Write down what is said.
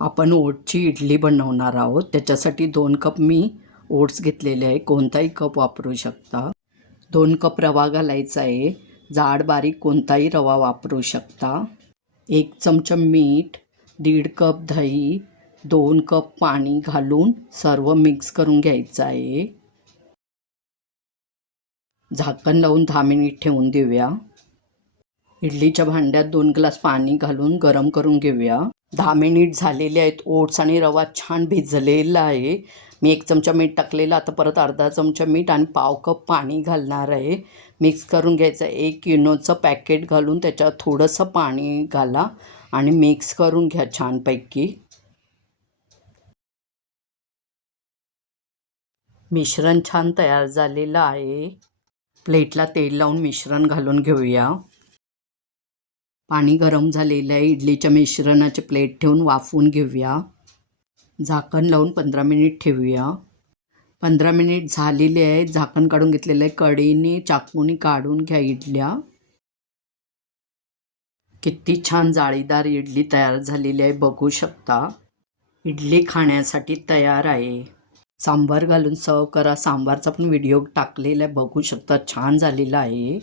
आपण ओटची इडली बनवणार आहोत. त्याच्यासाठी 2 कप मी ओट्स घेतलेले आहे. कोणताही कप वापरू शकता. 2 कप रवा घालायचा आहे. जाड बारीक कोणताही रवा वापरू शकता. 1 चमचा मीठ, 1.5 कप दही, 2 कप पाणी घालून सर्व मिक्स करून घ्यायचं आहे. झाकण लावून 10 मिनिट ठेवून देऊया. इडलीच्या भांड्यात 2 ग्लास पाणी घालून गरम करून घेऊया. 10 मिनिट झालेले आहेत. ओट्स आणि रवा छान भिजलेला आहे. मी 1 चमचा मीठ टाकलेलं, आता परत अर्धा चमचा मीठ आणि पाव कप पाणी घालणार आहे. मिक्स करून घ्यायचं. 1 इनोचं पॅकेट घालून त्याच्यात थोडंसं पाणी घाला आणि मिक्स करून घ्या छानपैकी. मिश्रण छान तयार झालेलं आहे. प्लेटला तेल लावून मिश्रण घालून घेऊया. पाणी गरम झालेलं आहे. इडलीच्या मिश्रणाची प्लेट ठेवून वाफवून घेऊया. झाकण लावून 15 मिनिट ठेवूया. 15 मिनिट झालेले आहे. झाकण काढून घेतलेलं आहे. कढईने चाकूने काढून घ्या इडल्या. किती छान जाळीदार इडली तयार झालेली आहे, बघू शकता. इडली खाण्यासाठी तयार आहे. सांबार घालून सर्व करा. सांबारचा पण व्हिडिओ टाकलेला आहे, बघू शकता. छान झालेला आहे.